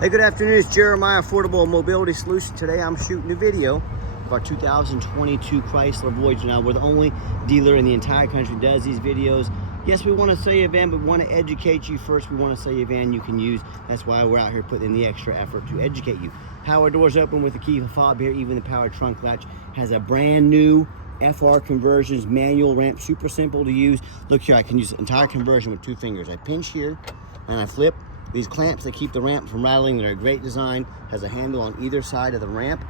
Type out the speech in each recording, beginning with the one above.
Hey, good afternoon. It's Jeremiah, Affordable Mobility Solution. Today I'm shooting a video of our 2022 Chrysler Voyager. Now, we're the only dealer in the entire country that does these videos. Yes, we want to sell you a van, but we want to educate you first. We want to sell you a van you can use. That's why we're out here putting in the extra effort to educate you. Power doors open with the key fob here. Even the power trunk latch has a brand new FR conversions manual ramp, super simple to use. Look here, I can use the entire conversion with 2 fingers. I pinch here and I flip. These clamps that keep the ramp from rattling, they're a great design. Has a handle on either side of the ramp.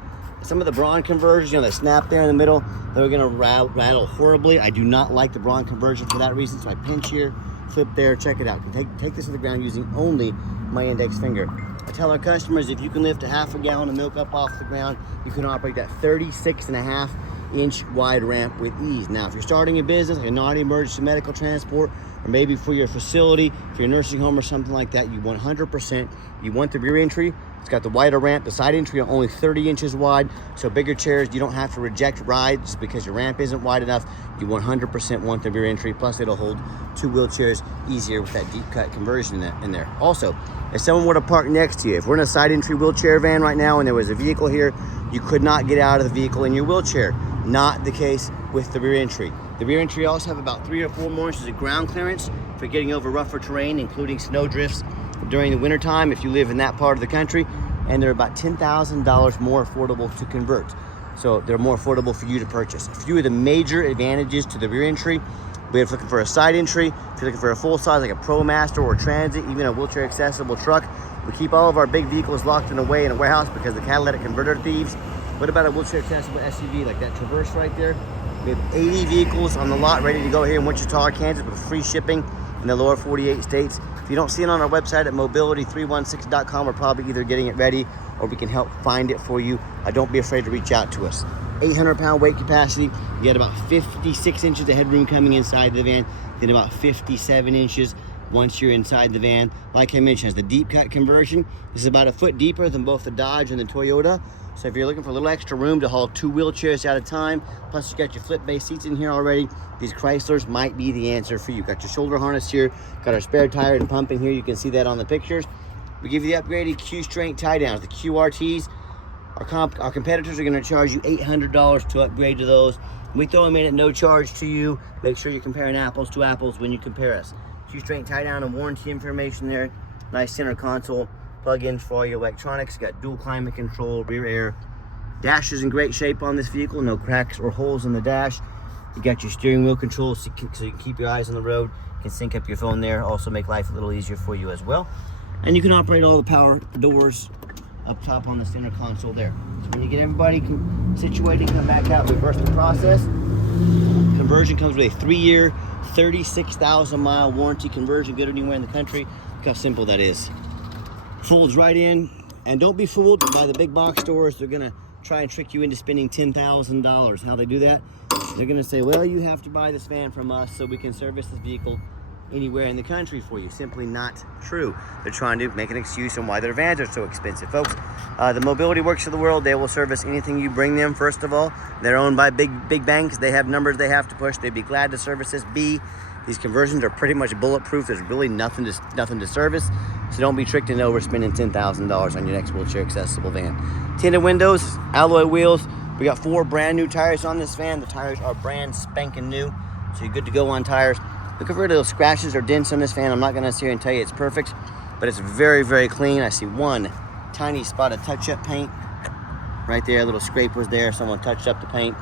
Some of the Braun conversions, they snap there in the middle, they're gonna rattle horribly. I do not like the Braun conversion for that reason, so I pinch here, flip there, check it out. I can take this to the ground using only my index finger. I tell our customers, if you can lift a half a gallon of milk up off the ground, you can operate that 36.5-inch wide ramp with ease. Now, if you're starting a business, like a non-emergency medical transport, or maybe for your facility, for your nursing home or something like that, you 100%, you want the rear entry. It's got the wider ramp. The side entry are only 30 inches wide, so bigger chairs, you don't have to reject rides because your ramp isn't wide enough. You 100% want the rear entry, plus it'll hold 2 wheelchairs easier with that deep cut conversion in there. Also, if someone were to park next to you, if we're in a side entry wheelchair van right now and there was a vehicle here, you could not get out of the vehicle in your wheelchair. Not the case with the rear entry. The rear entry also have about 3 or 4 more inches of ground clearance for getting over rougher terrain, including snow drifts during the wintertime if you live in that part of the country. And they're about $10,000 more affordable to convert. So they're more affordable for you to purchase. A few of the major advantages to the rear entry: if you're looking for a side entry, if you're looking for a full size like a ProMaster or Transit, even a wheelchair accessible truck, we keep all of our big vehicles locked away in a warehouse because the catalytic converter thieves. What about a wheelchair accessible SUV like that Traverse right there? We have 80 vehicles on the lot ready to go here in Wichita, Kansas, with free shipping in the lower 48 states. If you don't see it on our website at mobility316.com, we're probably either getting it ready or we can help find it for you. Don't be afraid to reach out to us. 800-pound weight capacity. You get about 56 inches of headroom coming inside the van, then about 57 inches once you're inside the van. Like I mentioned, it's the deep cut conversion. This is about a foot deeper than both the Dodge and the Toyota. So if you're looking for a little extra room to haul 2 wheelchairs at a time, plus you got your flip base seats in here already, these Chryslers might be the answer for you. Got your shoulder harness here, got our spare tire and pump in here. You can see that on the pictures. We give you the upgraded Q-Strength tie downs, the QRTs. Our competitors are gonna charge you $800 to upgrade to those. We throw them in at no charge to you. Make sure you're comparing apples to apples when you compare us. Q-Strength tie down and warranty information there. Nice center console. Plug-ins for all your electronics. Got dual climate control, rear air. Dash is in great shape on this vehicle. No cracks or holes in the dash. You got your steering wheel control so you can keep your eyes on the road. You can sync up your phone there. Also make life a little easier for you as well. And you can operate all the power doors up top on the center console there. So when you get everybody situated, come back out, reverse the process. Conversion comes with a 3-year, 36,000-mile warranty. Conversion good anywhere in the country. Look how simple that is. Folds right in, and don't be fooled by the big box stores. They're gonna try and trick you into spending $10,000. How they do that? They're gonna say, well, you have to buy this van from us so we can service this vehicle anywhere in the country for you. Simply not true. They're trying to make an excuse on why their vans are so expensive. Folks, the Mobility Works of the world, they will service anything you bring them. First of all, they're owned by big banks. They have numbers they have to push. They'd be glad to service this. B, these conversions are pretty much bulletproof. There's really nothing to service. So don't be tricked into overspending $10,000 on your next wheelchair accessible van. Tinted windows, alloy wheels. We got 4 brand new tires on this van. The tires are brand spanking new, so you're good to go on tires. Looking for little scratches or dents on this van. I'm not gonna sit here and tell you it's perfect, but it's very, very clean. I see one tiny spot of touch-up paint right there. A little scrape was there. Someone touched up the paint.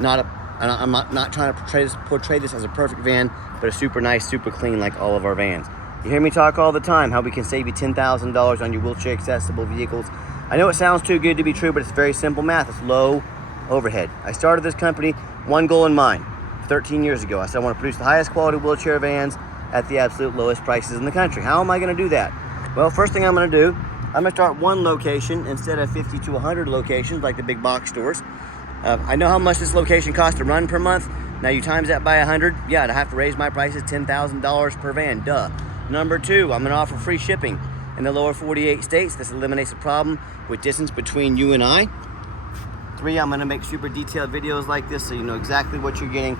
I'm not trying to portray this as a perfect van, but a super nice, super clean like all of our vans. You hear me talk all the time how we can save you $10,000 on your wheelchair accessible vehicles. I know it sounds too good to be true, but it's very simple math. It's low overhead. I started this company, one goal in mind, 13 years ago. I said I want to produce the highest quality wheelchair vans at the absolute lowest prices in the country. How am I going to do that? Well, first thing I'm going to do, I'm going to start one location instead of 50 to 100 locations like the big box stores. I know how much this location costs to run per month. Now you times that by 100, yeah, I'd have to raise my prices $10,000 per van, duh. Number 2, I'm gonna offer free shipping in the lower 48 states. This eliminates the problem with distance between you and I. 3, I'm gonna make super detailed videos like this so you know exactly what you're getting.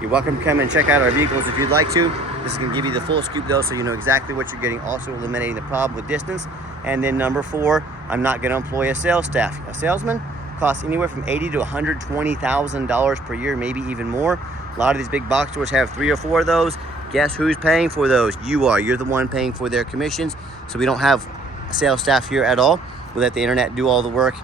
You're welcome to come and check out our vehicles if you'd like to. This is going to give you the full scoop though, so you know exactly what you're getting, also eliminating the problem with distance. And then number 4, I'm not going to employ a sales staff. A salesman costs anywhere from $80,000 to $120,000 per year, maybe even more. A lot of these big box stores have 3 or 4 of those. Guess who's paying for those? You are. You're the one paying for their commissions. So we don't have a sales staff here at all. We let the internet do all the work.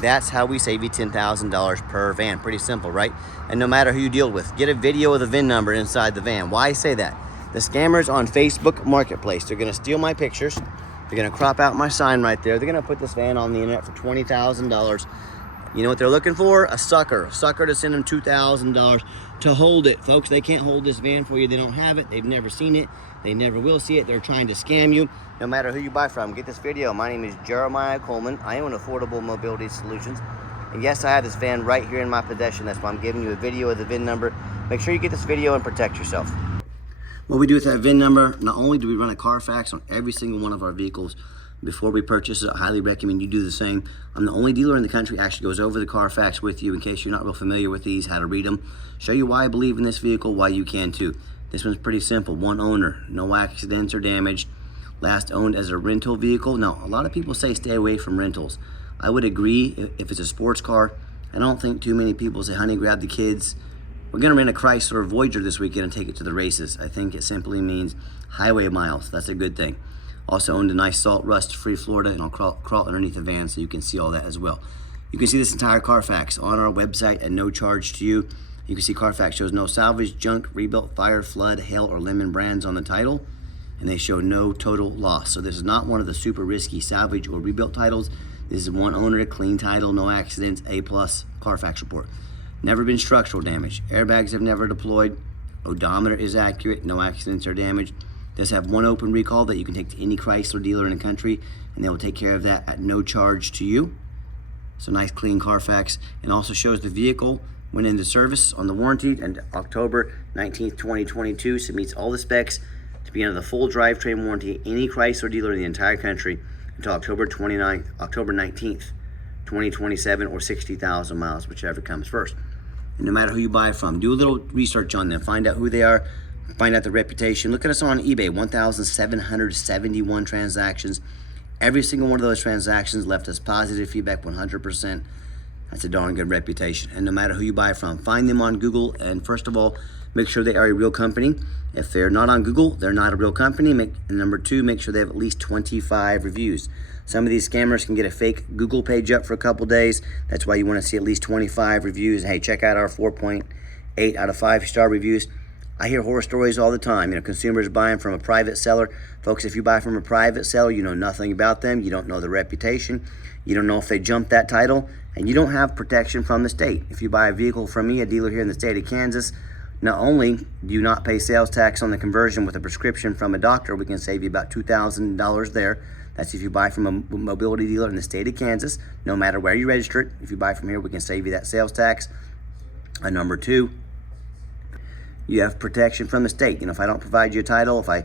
That's how we save you $10,000 per van. Pretty simple, right? And no matter who you deal with, get a video of the VIN number inside the van. Why I say that? The scammers on Facebook Marketplace, they're gonna steal my pictures. They're gonna crop out my sign right there. They're gonna put this van on the internet for $20,000. You know what they're looking for? A sucker to send them $2,000 to hold it. Folks, they can't hold this van for you. They don't have it. They've never seen it. They never will see it. They're trying to scam you. No matter who you buy from, get this video. My name is Jeremiah Coleman. I own Affordable Mobility Solutions. And yes, I have this van right here in my possession. That's why I'm giving you a video of the VIN number. Make sure you get this video and protect yourself. What we do with that VIN number, not only do we run a Carfax on every single one of our vehicles before we purchase it, I highly recommend you do the same. I'm the only dealer in the country actually goes over the Carfax with you in case you're not real familiar with these, how to read them. Show you why I believe in this vehicle, why you can too. This one's pretty simple. 1 owner, no accidents or damage. Last owned as a rental vehicle. Now, a lot of people say stay away from rentals. I would agree if it's a sports car. I don't think too many people say, honey, grab the kids. We're gonna rent a Chrysler Voyager this weekend and take it to the races. I think it simply means highway miles. That's a good thing. Also owned a nice salt rust-free Florida, and I'll crawl underneath the van so you can see all that as well. You can see this entire Carfax on our website at no charge to you. You can see Carfax shows no salvage, junk, rebuilt, fire, flood, hail, or lemon brands on the title, and they show no total loss. So this is not one of the super risky salvage or rebuilt titles. This is 1 owner, clean title, no accidents, A+ Carfax report. Never been structural damage. Airbags have never deployed. Odometer is accurate, no accidents or damage. Does have 1 open recall that you can take to any Chrysler dealer in the country, and they will take care of that at no charge to you. So nice clean Carfax, and also shows the vehicle went into service on the warranty and October 19th, 2022. So it meets all the specs to be under the full drivetrain warranty any Chrysler dealer in the entire country until October 19th, 2027, or 60,000 miles, whichever comes first. And no matter who you buy from, do a little research on them, find out who they are, find out their reputation. Look at us on eBay, 1,771 transactions. Every single one of those transactions left us positive feedback, 100%. That's a darn good reputation. And no matter who you buy from, find them on Google, and first of all, make sure they are a real company. If they're not on Google, they're not a real company. And number 2, make sure they have at least 25 reviews. Some of these scammers can get a fake Google page up for a couple days. That's why you want to see at least 25 reviews. Hey, check out our 4.8 out of 5-star reviews. I hear horror stories all the time. You know, consumers buying from a private seller. Folks, if you buy from a private seller, you know nothing about them. You don't know their reputation. You don't know if they jumped that title, and you don't have protection from the state. If you buy a vehicle from me, a dealer here in the state of Kansas, not only do you not pay sales tax on the conversion with a prescription from a doctor, we can save you about $2,000 there. That's if you buy from a mobility dealer in the state of Kansas, no matter where you register it. If you buy from here, we can save you that sales tax. And number 2, you have protection from the state. You know, if I don't provide you a title, if I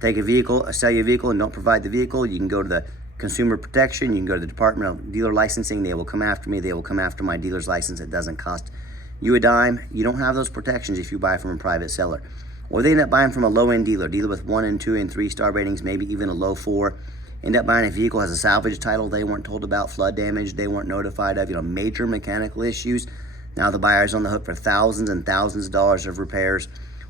take a vehicle, I sell you a vehicle and don't provide the vehicle, you can go to the Consumer Protection, you can go to the Department of Dealer Licensing, they will come after me, they will come after my dealer's license. It doesn't cost you a dime. You don't have those protections if you buy from a private seller. Or they end up buying from a low-end dealer with 1 and 2 and 3 star ratings, maybe even a low 4. End up buying a vehicle has a salvage title they weren't told about, flood damage they weren't notified of, you know, major mechanical issues. Now the buyer's on the hook for thousands and thousands of dollars of repairs.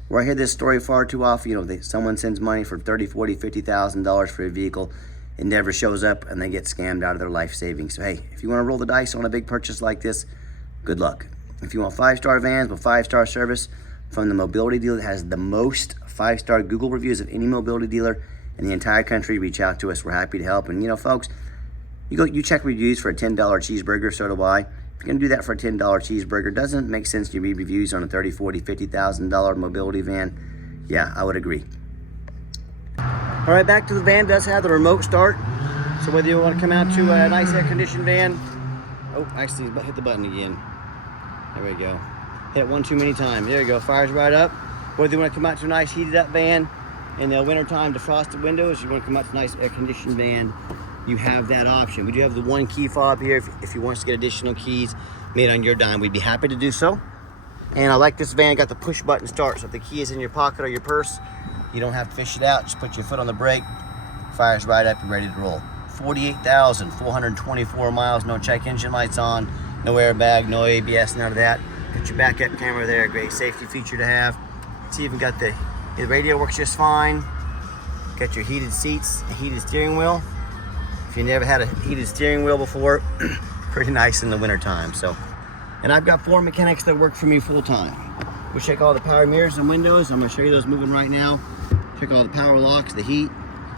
Or I hear this story far too often, you know, someone sends money for $30,000, $40,000, $50,000 for a vehicle, it never shows up, and they get scammed out of their life savings. So hey, if you want to roll the dice on a big purchase like this, good luck. If you want 5-star vans with 5-star service from the mobility dealer that has the most 5-star Google reviews of any mobility dealer in the entire country, reach out to us. We're happy to help. And you know, folks, you check reviews for a $10 cheeseburger, so do I. If you're gonna do that for a $10 cheeseburger, doesn't it make sense to read reviews on a $30,000, $40,000, $50,000 mobility van? Yeah, I would agree. All right, back to the van. Does have the remote start. So whether you want to come out to a nice air-conditioned van, oh, actually hit the button again. There we go. Hit it one too many times. There you go. Fires right up. Whether you want to come out to a nice heated-up van in the wintertime, defrosted windows, you want to come out to a nice air-conditioned van, you have that option. We do have the 1 key fob here. If you want us to get additional keys made on your dime, we'd be happy to do so. And I like this van, got the push button start. So if the key is in your pocket or your purse, You don't have to fish it out. Just put your foot on the brake, fires right up, you're ready to roll. 48,424 miles, no check engine lights on, no airbag, no ABS, none of that. Got your backup camera there, great safety feature to have. It's even got the radio works just fine. Got your heated seats, a heated steering wheel. If you never had a heated steering wheel before, pretty nice in the winter time. So, and I've got 4 mechanics that work for me full time. We'll check all the power mirrors and windows. I'm gonna show you those moving right now. Check all the power locks, the heat.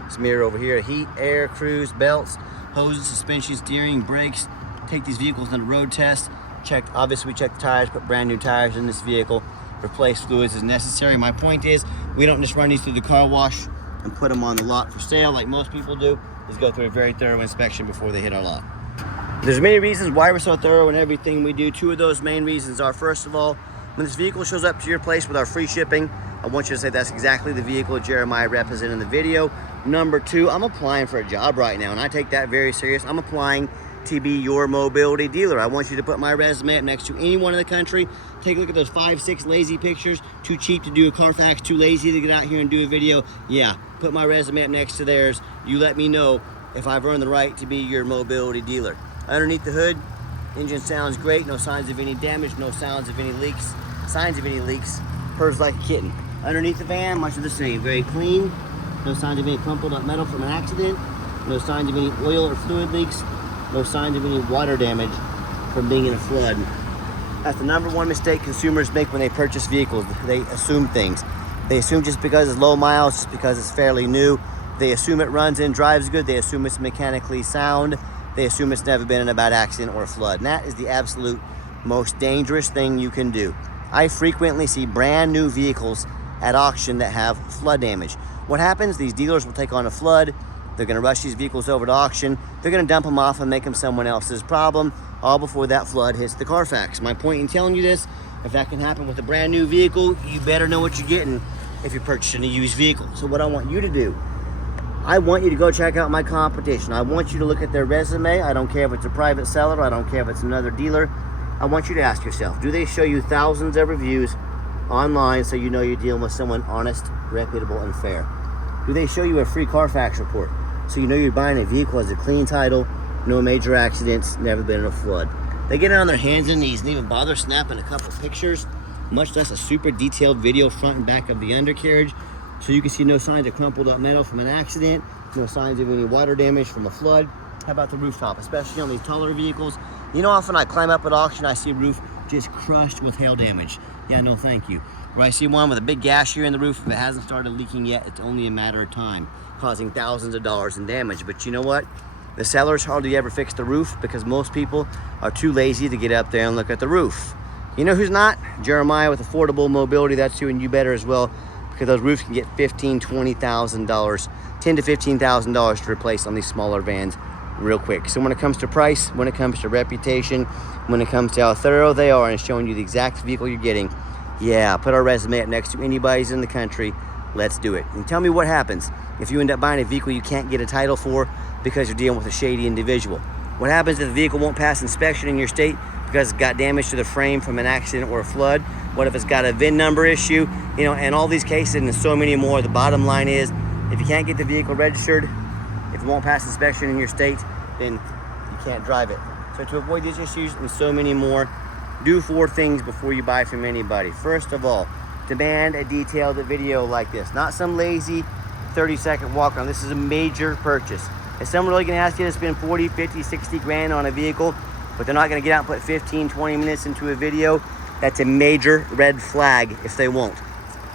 This mirror over here, heat, air, cruise, belts, hoses, suspension, steering, brakes. Take these vehicles on a road test. Obviously we check the tires, put brand new tires in this vehicle. Replace fluids as necessary. My point is, we don't just run these through the car wash and put them on the lot for sale like most people do. Is go through a very thorough inspection before they hit our lot. There's many reasons why we're so thorough in everything we do. 2 of those main reasons are, first of all, when this vehicle shows up to your place with our free shipping, I want you to say that's exactly the vehicle Jeremiah represented in the video. Number 2, I'm applying for a job right now, and I take that very serious. I'm applying to be your mobility dealer. I want you to put my resume up next to anyone in the country. Take a look at those 5, 6 lazy pictures. Too cheap to do a Carfax, too lazy to get out here and do a video. Yeah, put my resume up next to theirs. You let me know if I've earned the right to be your mobility dealer. Underneath the hood, engine sounds great. No signs of any damage, no signs of any leaks. Purrs like a kitten. Underneath the van, much of the same. Very clean. No signs of any crumpled up metal from an accident. No signs of any oil or fluid leaks. No signs of any water damage from being in a flood. That's the #1 mistake consumers make when they purchase vehicles. They assume things. They assume just because it's low miles, just because it's fairly new. They assume it runs and drives good. They assume it's mechanically sound. They assume it's never been in a bad accident or a flood. And that is the absolute most dangerous thing you can do. I frequently see brand new vehicles at auction that have flood damage. What happens? These dealers will take on a flood. They're gonna rush these vehicles over to auction. They're gonna dump them off and make them someone else's problem, all before that flood hits the Carfax. My point in telling you this, if that can happen with a brand new vehicle, you better know what you're getting if you're purchasing a used vehicle. So what I want you to do, I want you to go check out my competition. I want you to look at their resume. I don't care if it's a private seller. I don't care if it's another dealer. I want you to ask yourself, do they show you thousands of reviews online so you know you're dealing with someone honest, reputable, and fair? Do they show you a free Carfax report so you know you're buying a vehicle that has a clean title, no major accidents, never been in a flood? They get it on their hands and knees and even bother snapping a couple pictures, much less a super detailed video front and back of the undercarriage, so you can see no signs of crumpled up metal from an accident, no signs of any water damage from a flood. How about the rooftop, especially on these taller vehicles? You know, often I climb up at auction, I see a roof just crushed with hail damage. Yeah, no thank you. Or I see one with a big gash here in the roof. If it hasn't started leaking yet, it's only a matter of time, causing thousands of dollars in damage. But you know what? The sellers hardly ever fix the roof because most people are too lazy to get up there and look at the roof. You know who's not? Jeremiah with Affordable Mobility. That's you, and you better as well, because those roofs can get $15,000, $20,000, $10,000 to $15,000 to replace on these smaller vans real quick. So when it comes to price, when it comes to reputation, when it comes to how thorough they are and showing you the exact vehicle you're getting, yeah, put our resume up next to anybody's in the country. Let's do it. And tell me what happens if you end up buying a vehicle you can't get a title for because you're dealing with a shady individual. What happens if the vehicle won't pass inspection in your state because it's got damage to the frame from an accident or a flood? What if it's got a VIN number issue? You know, and all these cases and so many more. The bottom line is, if you can't get the vehicle registered, if it won't pass inspection in your state, then you can't drive it. So to avoid these issues and so many more, do 4 things before you buy from anybody. First of all, demand a detailed video like this. Not some lazy 30-second walk around. This is a major purchase. Is someone really gonna ask you to spend 40, 50, 60 grand on a vehicle, but they're not gonna get out and put 15, 20 minutes into a video? That's a major red flag if they won't.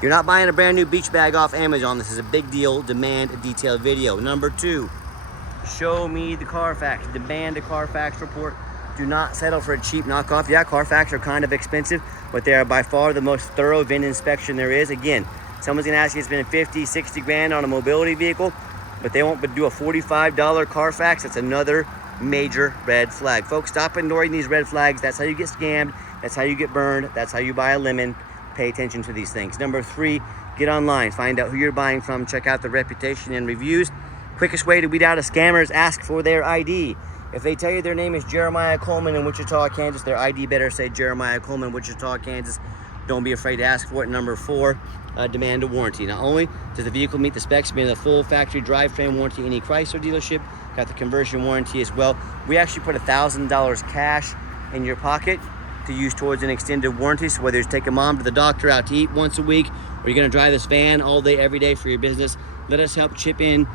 You're not buying a brand new beach bag off Amazon. This is a big deal. Demand a detailed video. Number 2, show me the Carfax. Demand a Carfax report. Do not settle for a cheap knockoff. Yeah, Carfax are kind of expensive, but they are by far the most thorough VIN inspection there is. Again, someone's gonna ask you to spend 50, 60 grand on a mobility vehicle, but they won't do a $45 Carfax. That's another major red flag. Folks, stop ignoring these red flags. That's how you get scammed. That's how you get burned. That's how you buy a lemon. Pay attention to these things. Number 3, get online. Find out who you're buying from. Check out the reputation and reviews. Quickest way to weed out a scammer is ask for their ID. If they tell you their name is Jeremiah Coleman in Wichita, Kansas, their ID better say Jeremiah Coleman, Wichita, Kansas. Don't be afraid to ask for it. Number 4, demand a warranty. Not only does the vehicle meet the specs, being the full factory drivetrain warranty, any Chrysler dealership, got the conversion warranty as well. We actually put $1,000 cash in your pocket to use towards an extended warranty. So whether it's taking mom to the doctor, out to eat once a week, or you're gonna drive this van all day, every day for your business, let us help chip in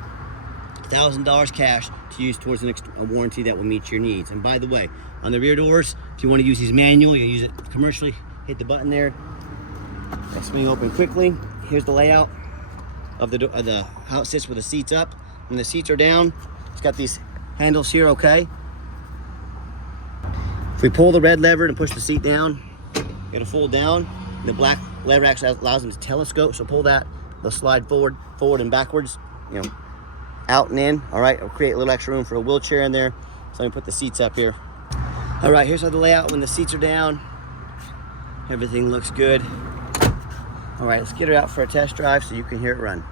$1,000 cash to use towards a warranty that will meet your needs. And by the way, on the rear doors, if you want to use these manual, you use it commercially, hit the button there. That swing open quickly. Here's the layout of the how it sits with the seats up. When the seats are down, it's got these handles here, okay? If we pull the red lever and push the seat down, it'll fold down. The black lever actually allows them to telescope, so pull that, they'll slide forward and backwards, you know, out and in. All right, it'll create a little extra room for a wheelchair in there. So let me put the seats up here. All right, here's how the layout when the seats are down. Everything looks good. All right, let's get her out for a test drive so you can hear it run.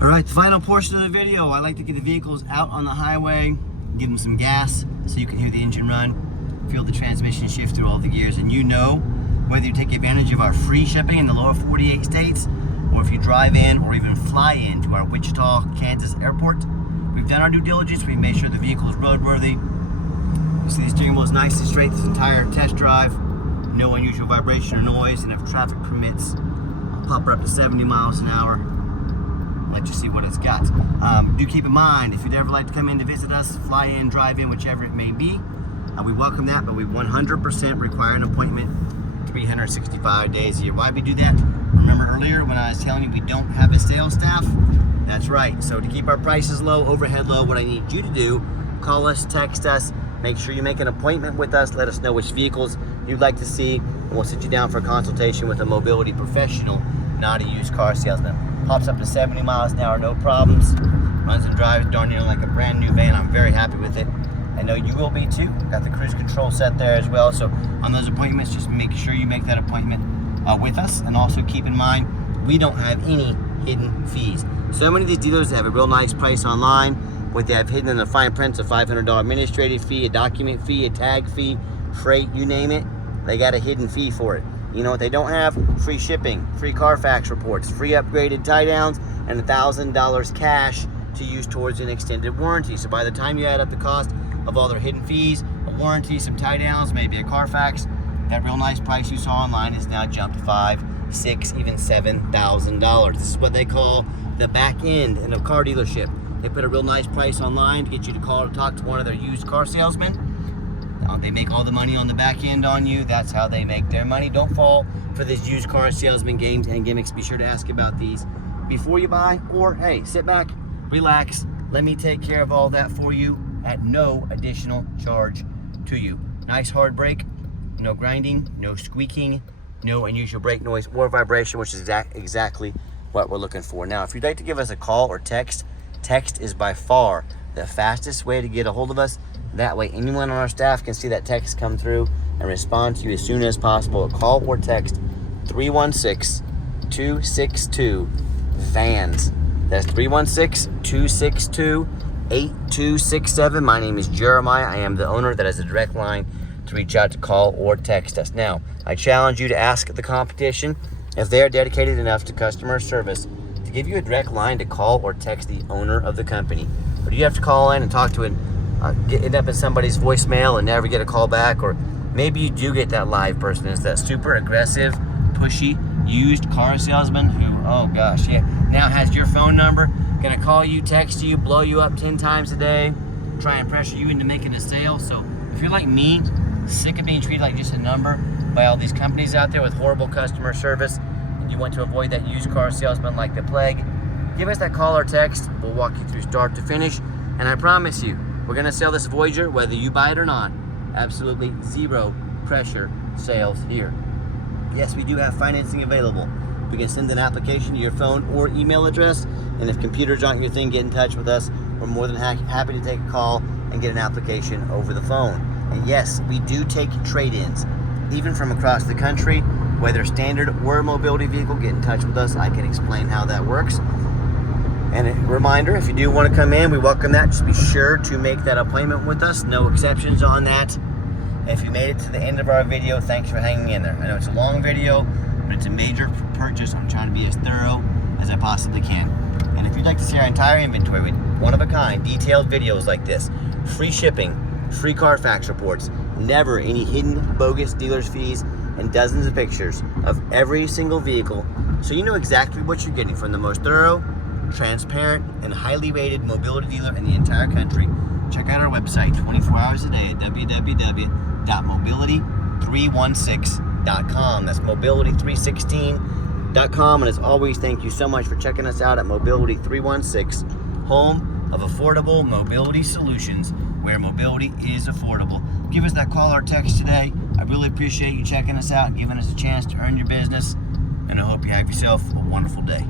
All right, the final portion of the video, I like to get the vehicles out on the highway, give them some gas so you can hear the engine run, feel the transmission shift through all the gears, and you know, whether you take advantage of our free shipping in the lower 48 states, or if you drive in or even fly in to our Wichita, Kansas airport, we've done our due diligence. We've made sure the vehicle is roadworthy. You see the steering wheel is nice and straight this entire test drive. No unusual vibration or noise, and if traffic permits, I'll pop her up to 70 miles an hour. Let you see what it's got. Do keep in mind, if you'd ever like to come in to visit us, fly in, drive in, whichever it may be, we welcome that, but we 100% require an appointment 365 days a year. Why we do that? Remember earlier when I was telling you we don't have a sales staff? That's right. So to keep our prices low, overhead low, what I need you to do, call us, text us, make sure you make an appointment with us, let us know which vehicles you'd like to see, and we'll sit you down for a consultation with a mobility professional, not a used car salesman. Pops up to 70 miles an hour, no problems. Runs and drives darn near like a brand new van. I'm very happy with it. I know you will be too. Got the cruise control set there as well. So on those appointments, just make sure you make that appointment with us. And also keep in mind, we don't have any hidden fees. So many of these dealers have a real nice price online. What they have hidden in the fine print's a $500 administrative fee, a document fee, a tag fee, freight, you name it. They got a hidden fee for it. You know what they don't have? Free shipping, free Carfax reports, free upgraded tie downs, and $1,000 cash to use towards an extended warranty. So by the time you add up the cost of all their hidden fees, a warranty, some tie downs, maybe a Carfax, that real nice price you saw online is now jumped $5,000, $6,000, even $7,000. This is what they call the back end in a car dealership. They put a real nice price online to get you to call or talk to one of their used car salesmen. Now, they make all the money on the back end on you. That's how they make their money. Don't fall for this used car salesman games and gimmicks. Be sure to ask about these before you buy, or hey, sit back, relax, let me take care of all that for you at no additional charge to you. Nice hard brake, no grinding, no squeaking, no unusual brake noise or vibration, which is exactly what we're looking for. Now, if you'd like to give us a call or text is by far the fastest way to get a hold of us. That way anyone on our staff can see that text come through and respond to you as soon as possible. A call or text 316-262-VANS. That's 316-262-8267. My name is Jeremiah. I am the owner. That is a direct line to reach out to call or text us. Now, I challenge you to ask the competition if they are dedicated enough to customer service to give you a direct line to call or text the owner of the company. Or do you have to call in and talk to end up in somebody's voicemail and never get a call back? Or maybe you do get that live person. It's that super aggressive, pushy, used car salesman who, oh gosh, yeah, now has your phone number, gonna call you, text you, blow you up 10 times a day, try and pressure you into making a sale. So if you're like me, sick of being treated like just a number by all these companies out there with horrible customer service, and you want to avoid that used car salesman like the plague, give us that call or text. We'll walk you through start to finish, and I promise you, we're gonna sell this Voyager whether you buy it or not. Absolutely zero pressure sales here. Yes, we do have financing available. We can send an application to your phone or email address, and if computers aren't your thing, get in touch with us. We're more than happy to take a call and get an application over the phone. And yes, we do take trade-ins, even from across the country, whether standard or a mobility vehicle. Get in touch with us. I can explain how that works. And a reminder, if you do want to come in, we welcome that. Just be sure to make that appointment with us. No exceptions on that. If you made it to the end of our video, thanks for hanging in there. I know it's a long video, but it's a major purchase. I'm trying to be as thorough as I possibly can. And if you'd like to see our entire inventory with one-of-a-kind, detailed videos like this, free shipping, free Carfax reports, never any hidden bogus dealer's fees, and dozens of pictures of every single vehicle, so you know exactly what you're getting from the most thorough, transparent, and highly rated mobility dealer in the entire country, check out our website 24 hours a day at www.mobility316.com. That's mobility316.com. And as always, thank you so much for checking us out at Mobility 316, home of affordable mobility solutions, where mobility is affordable. Give us that call or text today. I really appreciate you checking us out and giving us a chance to earn your business. And I hope you have yourself a wonderful day.